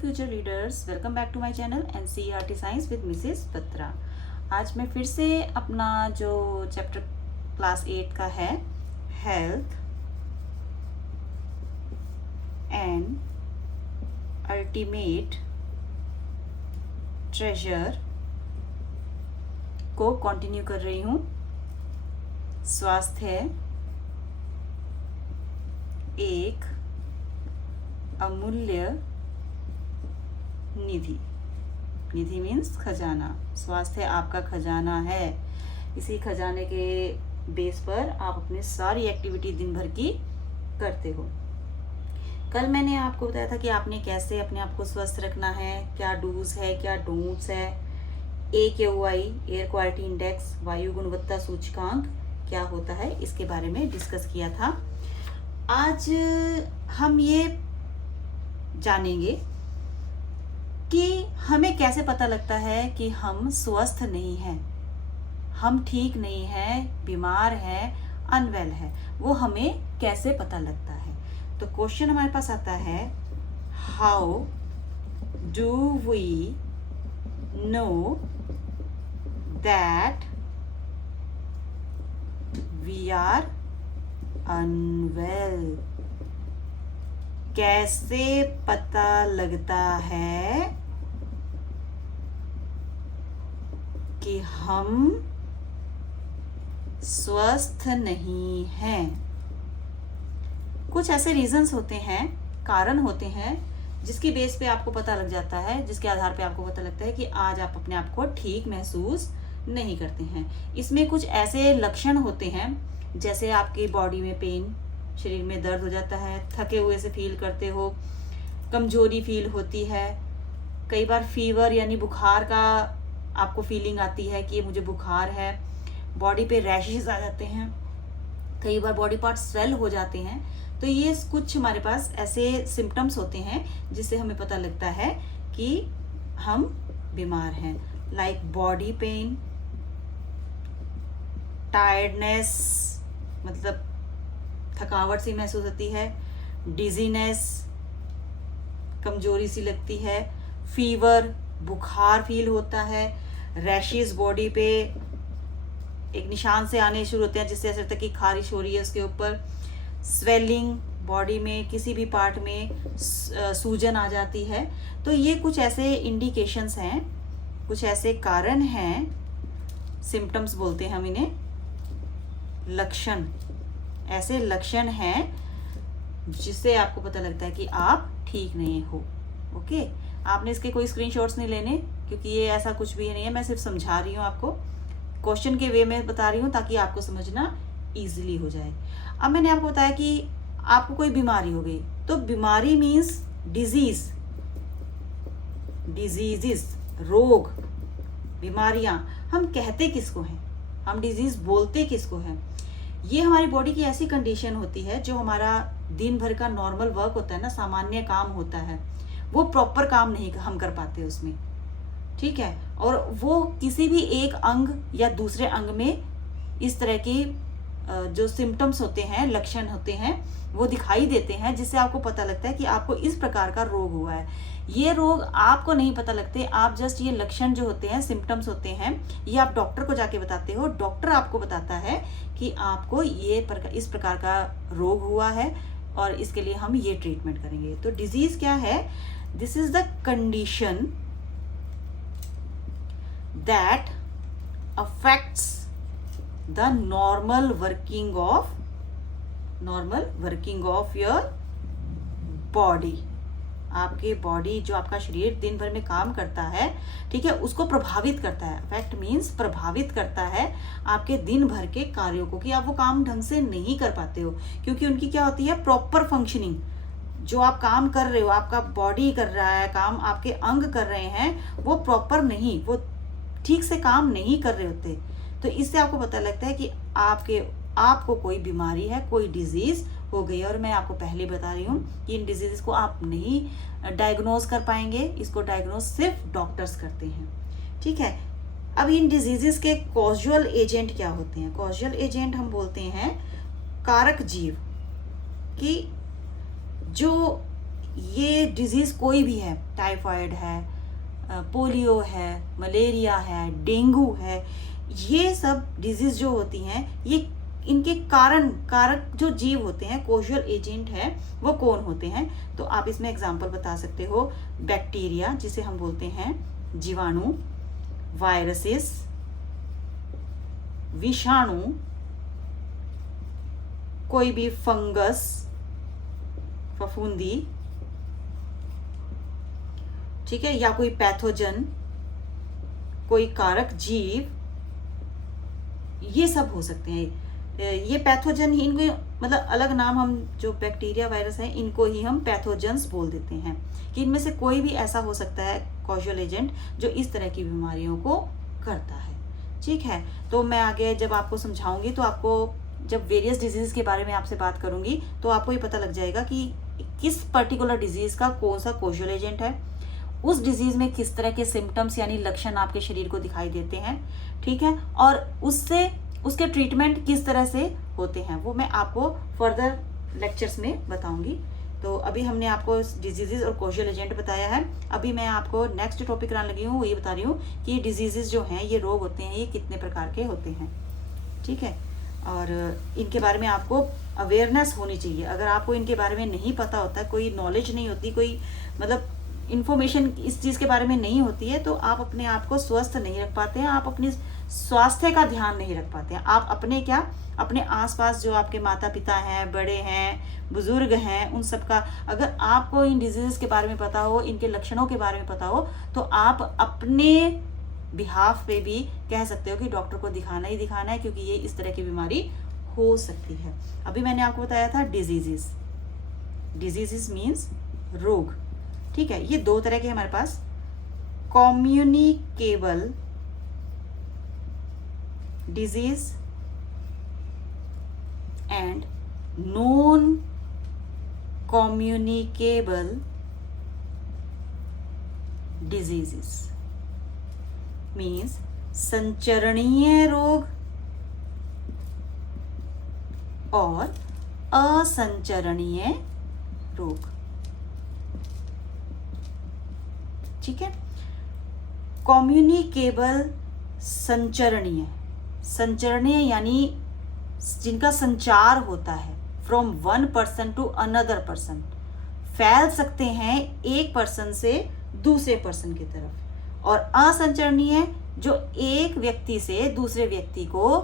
Future leaders, welcome back to my channel NCERT science with Mrs Batra. आज मैं फिर से अपना जो चैप्टर क्लास 8 का है हेल्थ एंड अल्टीमेट ट्रेजर को कंटिन्यू कर रही हूँ। स्वास्थ्य एक अमूल्य निधि। निधि मीन्स खजाना। स्वास्थ्य आपका खजाना है। इसी खजाने के बेस पर आप अपनी सारी एक्टिविटी दिन भर की करते हो। कल मैंने आपको बताया था कि आपने कैसे अपने आप को स्वस्थ रखना है, क्या डूज है, क्या डोंट्स है। AQI एयर क्वालिटी इंडेक्स, वायु गुणवत्ता सूचकांक क्या होता है, इसके बारे में डिस्कस किया था। आज हम ये जानेंगे कि हमें कैसे पता लगता है कि हम स्वस्थ नहीं हैं, हम ठीक नहीं हैं, बीमार हैं, अनवेल है। वो हमें कैसे पता लगता है? तो क्वेश्चन हमारे पास आता है, how do we know that we are unwell? कैसे पता लगता है कि हम स्वस्थ नहीं हैं? कुछ ऐसे रीजंस होते हैं, कारण होते हैं, जिसकी बेस पे आपको पता लग जाता है, जिसके आधार पे आपको पता लगता है कि आज आप अपने आप को ठीक महसूस नहीं करते हैं। इसमें कुछ ऐसे लक्षण होते हैं, जैसे आपकी बॉडी में पेन, शरीर में दर्द हो जाता है, थके हुए से फील करते हो, कमजोरी फील होती है, कई बार फीवर यानी बुखार का आपको फीलिंग आती है कि मुझे बुखार है, बॉडी पे रैशेस आ जाते हैं, कई बार बॉडी पार्ट स्वेल हो जाते हैं। तो ये कुछ हमारे पास ऐसे सिम्टम्स होते हैं जिससे हमें पता लगता है कि हम बीमार हैं। लाइक बॉडी पेन, टायर्डनेस मतलब थकावट सी महसूस होती है, डिजीनेस कमजोरी सी लगती है, फीवर बुखार फील होता है, रैशेस बॉडी पे एक निशान से आने शुरू होते हैं जिससे ऐसा लगता है कि खारिश हो रही है उसके ऊपर, स्वेलिंग बॉडी में किसी भी पार्ट में सूजन आ जाती है। तो ये कुछ ऐसे इंडिकेशंस हैं, कुछ ऐसे कारण हैं, सिम्टम्स बोलते हैं हम इन्हें, लक्षण। ऐसे लक्षण हैं जिससे आपको पता लगता है कि आप ठीक नहीं हो। ओके, आपने इसके कोई स्क्रीनशॉट्स नहीं लेने, क्योंकि ये ऐसा कुछ भी नहीं है, मैं सिर्फ समझा रही हूँ आपको, क्वेश्चन के वे में बता रही हूँ ताकि आपको समझना इजीली हो जाए। अब मैंने आपको बताया कि आपको कोई बीमारी हो गई, तो बीमारी मीन्स डिजीज, डिजीजेस रोग, बीमारियां। हम कहते किसको हैं, हम डिजीज बोलते किसको हैं? ये हमारी बॉडी की ऐसी कंडीशन होती है जो हमारा दिन भर का नॉर्मल वर्क होता है ना, सामान्य काम होता है, वो प्रॉपर काम नहीं हम कर पाते उसमें, ठीक है। और वो किसी भी एक अंग या दूसरे अंग में इस तरह की जो सिम्टम्स होते हैं, लक्षण होते हैं, वो दिखाई देते हैं, जिससे आपको पता लगता है कि आपको इस प्रकार का रोग हुआ है। ये रोग आपको नहीं पता लगते, आप जस्ट ये लक्षण जो होते हैं, सिम्टम्स होते हैं, ये आप डॉक्टर को जाके बताते हो, डॉक्टर आपको बताता है कि आपको इस प्रकार का रोग हुआ है और इसके लिए हम ये ट्रीटमेंट करेंगे। तो डिजीज क्या है? This is the condition that affects the normal working of your body. आपके बॉडी, जो आपका शरीर दिन भर में काम करता है, ठीक है, उसको प्रभावित करता है। अफेक्ट मीन्स प्रभावित करता है आपके दिन भर के कार्यों को, कि आप वो काम ढंग से नहीं कर पाते हो, क्योंकि उनकी क्या होती है, प्रॉपर फंक्शनिंग। जो आप काम कर रहे हो, आपका बॉडी कर रहा है काम, आपके अंग कर रहे हैं, वो प्रॉपर नहीं, वो ठीक से काम नहीं कर रहे होते। तो इससे आपको पता लगता है कि आपको कोई बीमारी है, कोई डिजीज हो गई। और मैं आपको पहले बता रही हूँ कि इन डिजीज को आप नहीं डायग्नोज कर पाएंगे, इसको डायग्नोज सिर्फ डॉक्टर्स करते हैं, ठीक है। अब इन डिजीजेस के कॉजुअल एजेंट क्या होते हैं? कॉजुअल एजेंट हम बोलते हैं कारक जीव, कि जो ये डिजीज़ कोई भी है, टाइफाइड है, पोलियो है, मलेरिया है, डेंगू है, ये सब डिजीज़ जो होती हैं, ये इनके कारक जो जीव होते हैं, कोशियल एजेंट है, वो कौन होते हैं? तो आप इसमें एग्जांपल बता सकते हो, बैक्टीरिया जिसे हम बोलते हैं जीवाणु, वायरसेस, विषाणु, कोई भी फंगस, फफूंदी, ठीक है, या कोई पैथोजन, कोई कारक जीव, ये सब हो सकते हैं। ये पैथोजन ही, इनको मतलब अलग नाम, हम जो बैक्टीरिया वायरस हैं इनको ही हम पैथोजन्स बोल देते हैं, कि इनमें से कोई भी ऐसा हो सकता है कॉशियल एजेंट जो इस तरह की बीमारियों को करता है। ठीक है, तो मैं आगे जब आपको समझाऊंगी तो आपको, जब वेरियस डिजीज के बारे में आपसे बात करूंगी तो आपको ये पता लग जाएगा कि किस पर्टिकुलर डिजीज का कौन सा कॉशियल एजेंट है, उस डिजीज में किस तरह के सिम्टम्स यानी लक्षण आपके शरीर को दिखाई देते हैं। ठीक है, और उससे उसके ट्रीटमेंट किस तरह से होते हैं वो मैं आपको फर्दर लेक्चर्स में बताऊंगी। तो अभी हमने आपको डिजीजेज और कॉशियल एजेंट बताया है। अभी मैं आपको नेक्स्ट टॉपिक कराने लगी हूँ, वो ये बता रही हूँ कि डिजीजेज जो हैं, ये रोग होते हैं, ये कितने प्रकार के होते हैं। ठीक है, और इनके बारे में आपको अवेयरनेस होनी चाहिए। अगर आपको इनके बारे में नहीं पता होता, कोई नॉलेज नहीं होती, कोई मतलब इन्फॉर्मेशन इस चीज़ के बारे में नहीं होती है, तो आप अपने आप को स्वस्थ नहीं रख पाते हैं, आप अपने स्वास्थ्य का ध्यान नहीं रख पाते हैं। आप अपने क्या, अपने आसपास जो आपके माता पिता हैं, बड़े हैं, बुजुर्ग हैं, उन सब का अगर आपको इन डिजीज़ के बारे में पता हो, इनके लक्षणों के बारे में पता हो, तो आप अपने बिहाफ पे भी कह सकते हो कि डॉक्टर को दिखाना ही दिखाना है, क्योंकि ये इस तरह की बीमारी हो सकती है। अभी मैंने आपको बताया था डिजीजेस, डिजीजेस मीन्स रोग। ठीक है, ये दो तरह के हमारे पास, communicable disease and non communicable diseases. Means संचरणीय रोग और असंचरणीय रोग। ठीक है, कम्युनिकेबल संचरणीय, संचरणीय यानी जिनका संचार होता है, from one person to another person, फैल सकते हैं एक पर्सन से दूसरे पर्सन की तरफ। और असंचरणीय जो एक व्यक्ति से दूसरे व्यक्ति को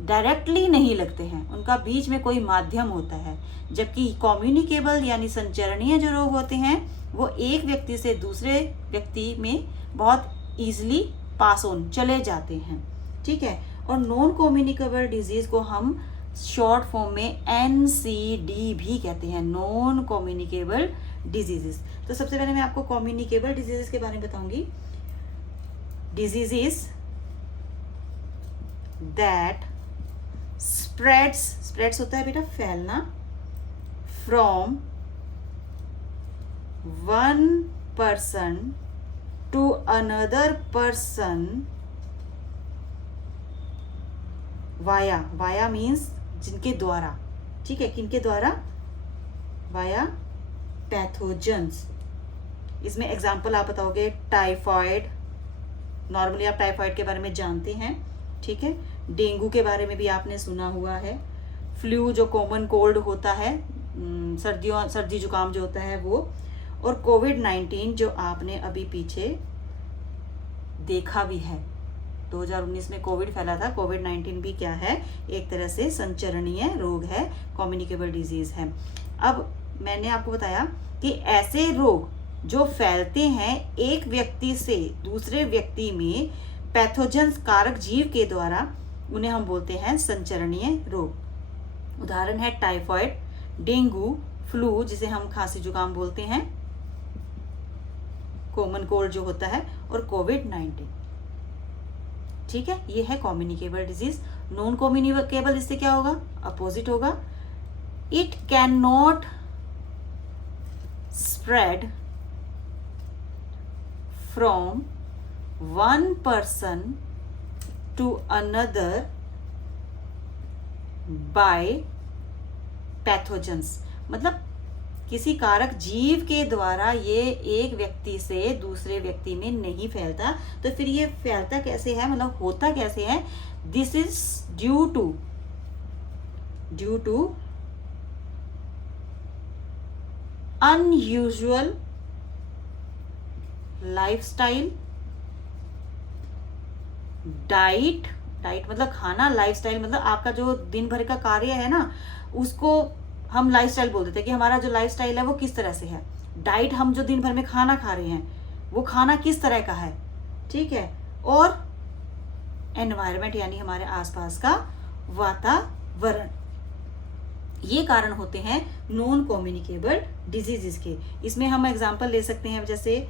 डायरेक्टली नहीं लगते हैं, उनका बीच में कोई माध्यम होता है। जबकि कम्युनिकेबल यानी संचरणीय जो रोग होते हैं, वो एक व्यक्ति से दूसरे व्यक्ति में बहुत ईजिली पास ऑन चले जाते हैं। ठीक है, और नॉन कम्युनिकेबल डिजीज को हम शॉर्ट फॉर्म में NCD भी कहते हैं, नॉन कम्युनिकेबल डिजीजेस। तो सबसे पहले मैं आपको कम्युनिकेबल डिजीजेस के बारे में बताऊंगी। डिजीजेस दैट स्प्रेड्स होता है बेटा फैलना, from one person to another person via means जिनके द्वारा। ठीक है, किनके द्वारा? Via pathogens. इसमें एग्जाम्पल आप बताओगे टाइफाइड, नॉर्मली आप टाइफाइड के बारे में जानते हैं। ठीक है, डेंगू के बारे में भी आपने सुना हुआ है, फ्लू जो कॉमन कोल्ड होता है, सर्दी जुकाम जो होता है वो, और कोविड-19 जो आपने अभी पीछे देखा भी है, 2019 में कोविड फैला था। कोविड-19 भी क्या है? एक तरह से संचरणीय रोग है, कम्युनिकेबल डिजीज है। अब मैंने आपको बताया कि ऐसे रोग जो फैलते हैं एक व्यक्ति से दूसरे व्यक्ति में पैथोजन कारक जीव के द्वारा, उन्हें हम बोलते हैं संचरणीय रोग। उदाहरण है टाइफाइड, डेंगू, फ्लू जिसे हम खांसी जुकाम बोलते हैं, कॉमन कोल्ड जो होता है, और कोविड-19। ठीक है, ये है कम्युनिकेबल डिजीज। नॉन कम्युनिकेबल इससे क्या होगा? अपोजिट होगा। It can not spread from one person to another by pathogens. मतलब किसी कारक जीव के द्वारा ये एक व्यक्ति से दूसरे व्यक्ति में नहीं फैलता। तो फिर ये फैलता कैसे है, मतलब होता कैसे है? This is due to unusual lifestyle, diet मतलब खाना, लाइफस्टाइल मतलब आपका जो दिन भर का कार्य है ना, उसको हम लाइफस्टाइल बोल देते हैं कि हमारा जो लाइफस्टाइल है वो किस तरह से है। डाइट, हम जो दिन भर में खाना खा रहे हैं वो खाना किस तरह का है, ठीक है। और एनवायरनमेंट यानी हमारे आसपास का वातावरण, ये कारण होते हैं नॉन कम्युनिकेबल डिजीजेस के। इसमें हम एग्जांपल ले सकते हैं, जैसे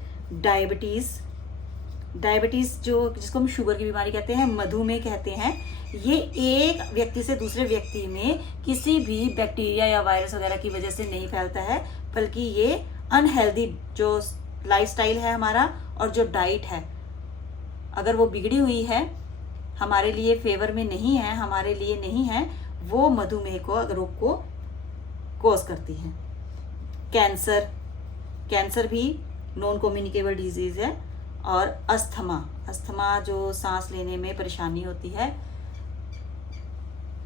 डायबिटीज जो जिसको हम शुगर की बीमारी कहते हैं, मधुमेह कहते हैं। ये एक व्यक्ति से दूसरे व्यक्ति में किसी भी बैक्टीरिया या वायरस वगैरह की वजह से नहीं फैलता है, बल्कि ये अनहेल्दी जो लाइफस्टाइल है हमारा और जो डाइट है, अगर वो बिगड़ी हुई है, हमारे लिए फेवर में नहीं है, हमारे लिए नहीं है, वो मधुमेह को, रोग को कॉज करती है। कैंसर भी नॉन कम्युनिकेबल डिजीज है। और अस्थमा जो सांस लेने में परेशानी होती है,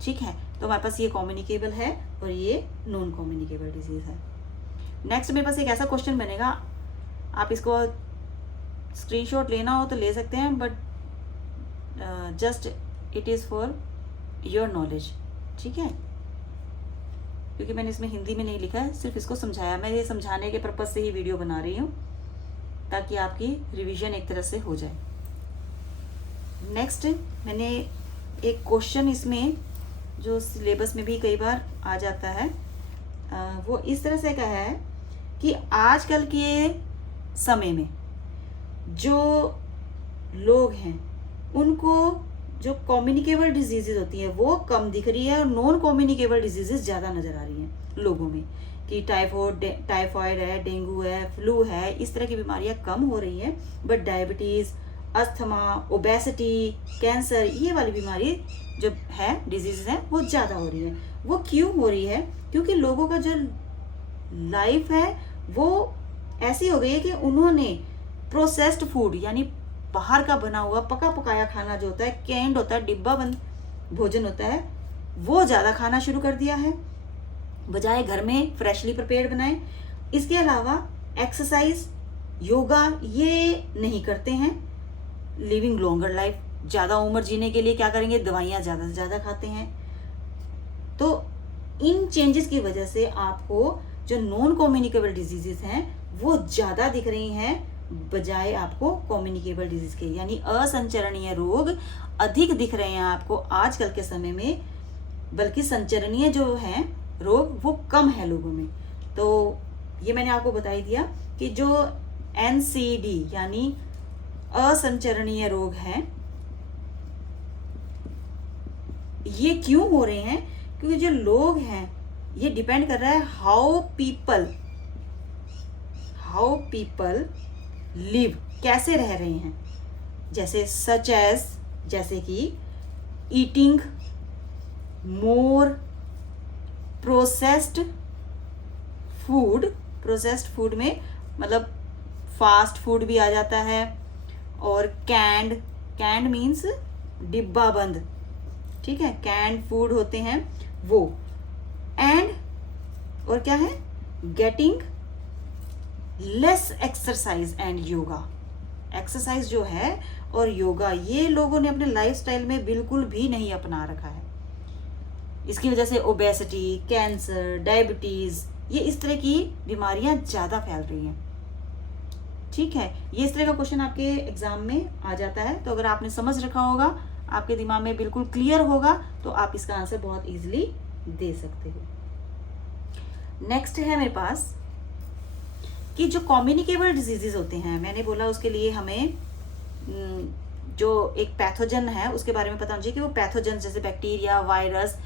ठीक है। तो हमारे पास ये कम्युनिकेबल है और ये नॉन कम्युनिकेबल डिजीज है। नेक्स्ट मेरे पास एक ऐसा क्वेश्चन बनेगा, आप इसको स्क्रीनशॉट लेना हो तो ले सकते हैं, but just it is for your knowledge, ठीक है, क्योंकि मैंने इसमें हिंदी में नहीं लिखा है, सिर्फ इसको समझाया। मैं ये समझाने के पर्पज से ही वीडियो बना रही हूँ, ताकि आपकी रिवीजन एक तरह से हो जाए। नेक्स्ट मैंने एक क्वेश्चन इसमें जो सिलेबस में भी कई बार आ जाता है, वो इस तरह से कहा है कि आजकल के समय में जो लोग हैं उनको जो कम्युनिकेबल डिजीजेज होती हैं वो कम दिख रही है और नॉन कम्युनिकेबल डिजीजेज ज़्यादा नज़र आ रही हैं लोगों में, कि टाइफॉइड है, डेंगू है, फ्लू है, इस तरह की बीमारियां कम हो रही हैं। But diabetes, asthma, obesity, cancer, ये वाली बीमारी जो है, डिजीज़ हैं, वो ज़्यादा हो रही है। वो क्यों हो रही है? क्योंकि लोगों का जो लाइफ है वो ऐसी हो गई है कि उन्होंने प्रोसेस्ड फूड यानी बाहर का बना हुआ पका पकाया खाना जो होता है, कैंड होता है, डिब्बा बंद भोजन होता है, वो ज़्यादा खाना शुरू कर दिया है, बजाय घर में फ्रेशली प्रिपेयर्ड बनाएं। इसके अलावा एक्सरसाइज, योगा ये नहीं करते हैं। लिविंग लॉन्गर लाइफ, ज़्यादा उम्र जीने के लिए क्या करेंगे? दवाइयाँ ज़्यादा से ज़्यादा खाते हैं। तो इन चेंजेस की वजह से आपको जो नॉन कम्युनिकेबल डिजीजेस हैं वो ज़्यादा दिख रही हैं, बजाय आपको कम्युनिकेबल डिजीज के, यानी असंचरणीय रोग अधिक दिख रहे हैं आपको आजकल के समय में, बल्कि संचरणीय जो हैं रोग वो कम है लोगों में। तो ये मैंने आपको बता ही दिया कि जो NCD यानी असंचरणीय रोग हैं ये क्यों हो रहे हैं? क्योंकि जो लोग हैं ये डिपेंड कर रहा है हाउ पीपल लिव, कैसे रह रहे हैं। जैसे जैसे कि ईटिंग मोर प्रोसेस्ड फूड में मतलब फास्ट फूड भी आ जाता है, और कैंड मीन्स डिब्बा बंद, ठीक है, कैंड फूड होते हैं वो। एंड और क्या है? Getting less exercise and yoga. Exercise जो है और योगा ये लोगों ने अपने लाइफस्टाइल में बिल्कुल भी नहीं अपना रखा है। इसकी वजह से ओबेसिटी, कैंसर, डायबिटीज, ये इस तरह की बीमारियां ज़्यादा फैल रही हैं, ठीक है। ये इस तरह का क्वेश्चन आपके एग्जाम में आ जाता है, तो अगर आपने समझ रखा होगा, आपके दिमाग में बिल्कुल क्लियर होगा, तो आप इसका आंसर बहुत इजीली दे सकते हो। नेक्स्ट है मेरे पास कि जो कम्युनिकेबल डिजीजेस होते हैं, मैंने बोला उसके लिए हमें जो एक पैथोजन है उसके बारे में पता होना चाहिए कि वो पैथोजन जैसे बैक्टीरिया, वायरस,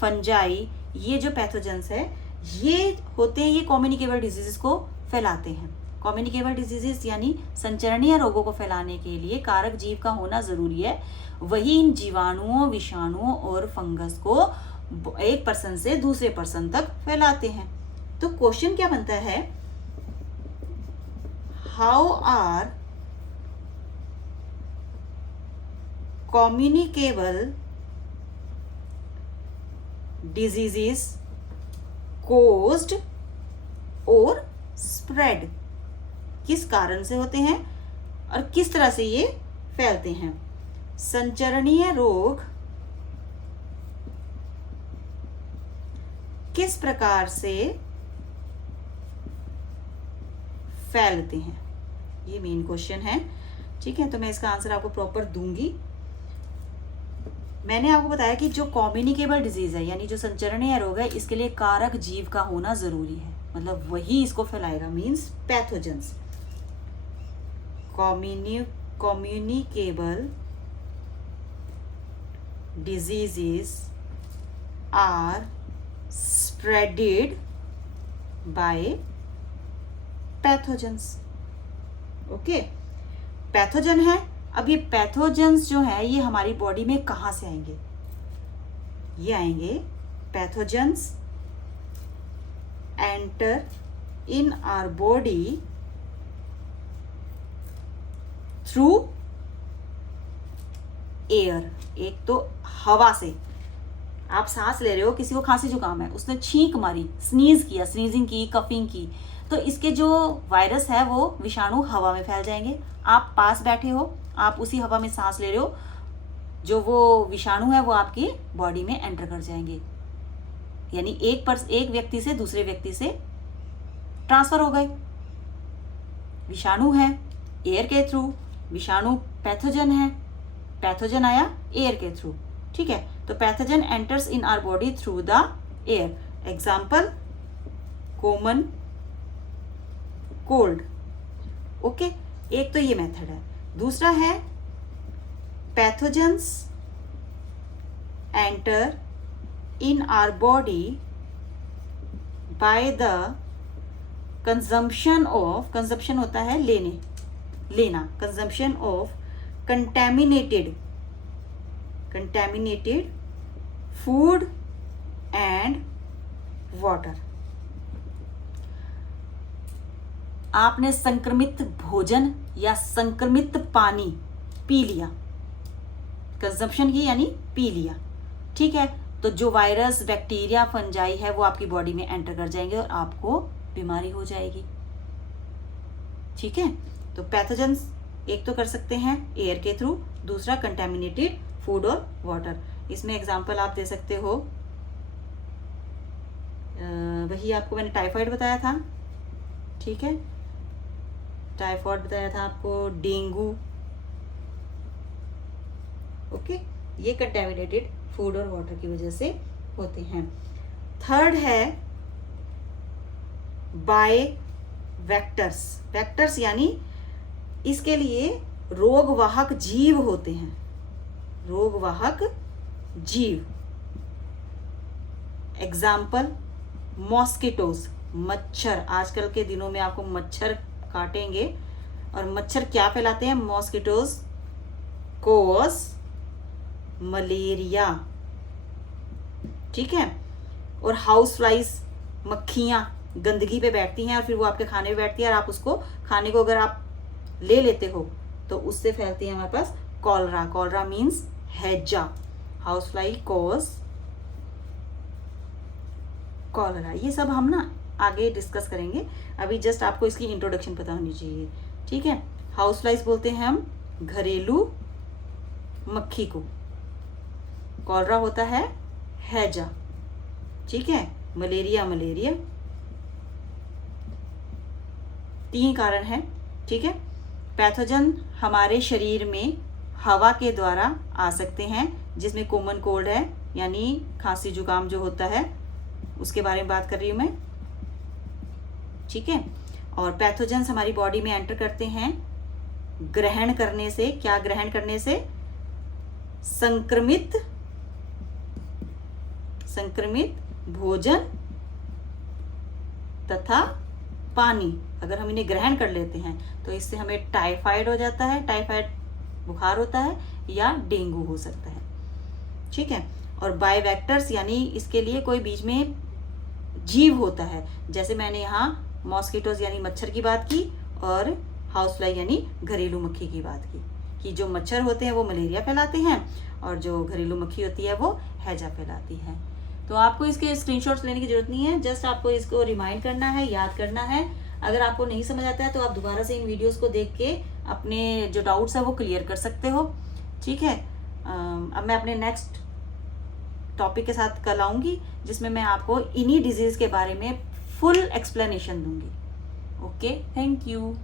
फंजाई, ये जो पैथोजन्स है ये होते हैं, ये कम्युनिकेबल डिजीजेस को फैलाते हैं। कम्युनिकेबल डिजीजेस यानी संचरणीय रोगों को फैलाने के लिए कारक जीव का होना जरूरी है। वही इन जीवाणुओं, विषाणुओं और फंगस को एक पर्सन से दूसरे पर्सन तक फैलाते हैं। तो क्वेश्चन क्या बनता है, how are communicable diseases caused और स्प्रेड, किस कारण से होते हैं और किस तरह से ये फैलते हैं। संचरणीय रोग किस प्रकार से फैलते हैं, ये मेन क्वेश्चन है। ठीक है, तो मैं इसका आंसर आपको प्रॉपर दूंगी। मैंने आपको बताया कि जो कम्युनिकेबल डिजीज है यानी जो संचरणीय रोग है, इसके लिए कारक जीव का होना जरूरी है, मतलब वही इसको फैलाएगा, means pathogens. Communicable diseases are spreaded by pathogens. Okay, pathogen है। अब ये पैथोजेंस जो है ये हमारी बॉडी में कहां से आएंगे, ये आएंगे pathogens enter in our body through air. एक तो हवा से, आप सांस ले रहे हो, किसी को खांसी जुकाम है, उसने छींक मारी, स्नीज किया, स्नीजिंग की, कफिंग की, तो इसके जो वायरस है वो विषाणु हवा में फैल जाएंगे। आप पास बैठे हो, आप उसी हवा में सांस ले रहे हो, जो वो विषाणु है वो आपकी बॉडी में एंटर कर जाएंगे, यानी एक व्यक्ति से दूसरे व्यक्ति से ट्रांसफर हो गए। विषाणु है एयर के थ्रू, विषाणु पैथोजन है, पैथोजन आया एयर के थ्रू। ठीक है, तो pathogen enters in our body through the air. Example, common cold. Okay, एक तो ये मेथड है। दूसरा है pathogens enter in our body by the consumption of, consumption होता है लेना, consumption of contaminated food and water। आपने संक्रमित भोजन या संक्रमित पानी पी लिया, कंजम्पशन की यानी पी लिया। ठीक है, तो जो वायरस, बैक्टीरिया, फंजाई है वो आपकी बॉडी में एंटर कर जाएंगे और आपको बीमारी हो जाएगी। ठीक है, तो पैथोजेंस एक तो कर सकते हैं एयर के थ्रू, दूसरा कंटेमिनेटेड फूड और वाटर। इसमें एग्जांपल आप दे सकते हो, वही आपको मैंने टाइफाइड बताया था। ठीक है, टाइफाइड बताया था आपको, डेंगू। ओके, ये कंटेमिनेटेड फूड और वाटर की वजह से होते हैं। थर्ड है बाय वेक्टर्स। वेक्टर्स यानी इसके लिए रोगवाहक जीव होते हैं, रोगवाहक जीव। एग्जाम्पल, मॉस्किटोज, मच्छर। आजकल के दिनों में आपको मच्छर काटेंगे, और मच्छर क्या फैलाते हैं, मॉस्किटोज कोज मलेरिया। ठीक है, और हाउस फ्लाइज, मक्खियां गंदगी पे बैठती हैं और फिर वो आपके खाने पे बैठती है, और आप उसको खाने को अगर आप ले लेते हो तो उससे फैलती है हमारे पास कॉलरा। कॉलरा मीन्स हैजा। House fly cause cholera. ये सब हम ना आगे डिस्कस करेंगे, अभी जस्ट आपको इसकी इंट्रोडक्शन पता होनी चाहिए। ठीक है, हाउस फ्लाइज बोलते हैं हम घरेलू मक्खी को, कॉलरा होता है हैजा। ठीक है, मलेरिया, मलेरिया। 3 कारण है। ठीक है, पैथोजन हमारे शरीर में हवा के द्वारा आ सकते हैं, जिसमें कॉमन कोल्ड है यानी खांसी जुकाम जो होता है उसके बारे में बात कर रही हूं मैं। ठीक है, और पैथोजेंस हमारी बॉडी में एंटर करते हैं ग्रहण करने से। क्या ग्रहण करने से, संक्रमित भोजन तथा पानी। अगर हम इन्हें ग्रहण कर लेते हैं तो इससे हमें टाइफाइड हो जाता है, टाइफाइड बुखार होता है, या डेंगू हो सकता है। ठीक है, और बाय वेक्टर्स यानी इसके लिए कोई बीच में जीव होता है। जैसे मैंने यहाँ मॉस्किटोज यानी मच्छर की बात की और हाउस फ्लाई यानी घरेलू मक्खी की बात की, कि जो मच्छर होते हैं वो मलेरिया फैलाते हैं और जो घरेलू मक्खी होती है वो हैजा फैलाती है। तो आपको इसके स्क्रीनशॉट्स लेने की जरूरत नहीं है, जस्ट आपको इसको रिमाइंड करना है, याद करना है। अगर आपको नहीं समझ आता है तो आप दोबारा से इन वीडियोस को देख के अपने जो डाउट्स है वो क्लियर कर सकते हो। ठीक है, अब मैं अपने नेक्स्ट टॉपिक के साथ कल आऊंगी, जिसमें मैं आपको इन्हीं डिजीज के बारे में फुल एक्सप्लेनेशन दूंगी। Okay, thank you.